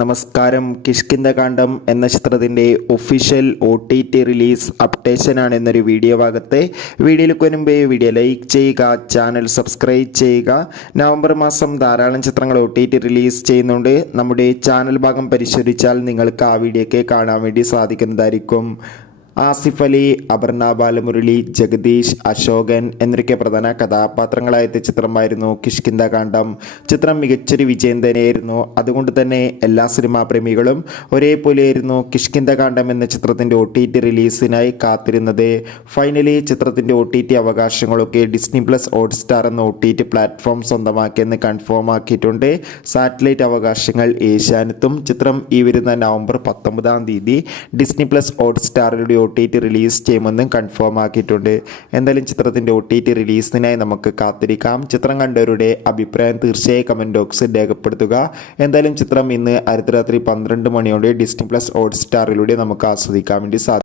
നമസ്കാരം. കിഷ്കിന്ധകാണ്ഡം എന്ന ചിത്രത്തിൻ്റെ ഒഫീഷ്യൽ OTT റിലീസ് അപ്ഡേഷനാണ് എന്നൊരു വീഡിയോ ഭാഗത്തെ വീഡിയോയിലേക്ക് മുൻപേ വീഡിയോ ലൈക്ക് ചെയ്യുക, ചാനൽ സബ്സ്ക്രൈബ് ചെയ്യുക. നവംബർ മാസം ധാരാളം ചിത്രങ്ങൾ OTT റിലീസ് ചെയ്യുന്നുണ്ട്. നമ്മുടെ ചാനൽ ഭാഗം പരിശോധിച്ചാൽ നിങ്ങൾക്ക് ആ വീഡിയോയ്ക്ക് കാണാൻ വേണ്ടി സാധിക്കുന്നതായിരിക്കും. ആസിഫ് അലി, അപർണ ബാലമുരളി, ജഗദീഷ്, അശോകൻ എന്നൊക്കെ പ്രധാന കഥാപാത്രങ്ങളായ ചിത്രമായിരുന്നു കിഷ്കിന്ധകാണ്ഡം. ചിത്രം മികച്ചൊരു വിജയം തന്നെയായിരുന്നു. അതുകൊണ്ട് തന്നെ എല്ലാ സിനിമാ പ്രേമികളും ഒരേപോലെയായിരുന്നു കിഷ്കിന്ധകാണ്ഡം എന്ന ചിത്രത്തിൻ്റെ OTT റിലീസിനായി കാത്തിരുന്നത്. ഫൈനലി ചിത്രത്തിൻ്റെ OTT അവകാശങ്ങളൊക്കെ ഡിസ്നി പ്ലസ് ഹോട്ട്സ്റ്റാർ എന്ന OTT പ്ലാറ്റ്ഫോം സ്വന്തമാക്കിയെന്ന് കൺഫേം ആക്കിയിട്ടുണ്ട്. സാറ്റലൈറ്റ് അവകാശങ്ങൾ ഏഷ്യാനെറ്റും. ചിത്രം ഈ വരുന്ന നവംബർ 19 ഡിസ്നി പ്ലസ് ഹോട്ട്സ്റ്റാറിലൂടെ OTT റിലീസ് ചെയ്യുമെന്നും കൺഫേം ആക്കിയിട്ടുണ്ട്. എന്തായാലും ചിത്രത്തിൻ്റെ OTT റിലീസിനായി നമുക്ക് കാത്തിരിക്കാം. ചിത്രം കണ്ടവരുടെ അഭിപ്രായം തീർച്ചയായും കമൻറ്റ് ബോക്സിൽ രേഖപ്പെടുത്തുക. എന്തായാലും ചിത്രം ഇന്ന് അർദ്ധരാത്രി 12 മണിയോടെ ഡിസ്നി പ്ലസ് ഹോട്ട്സ്റ്റാറിലൂടെ നമുക്ക് ആസ്വദിക്കാൻ വേണ്ടി സാധിക്കും.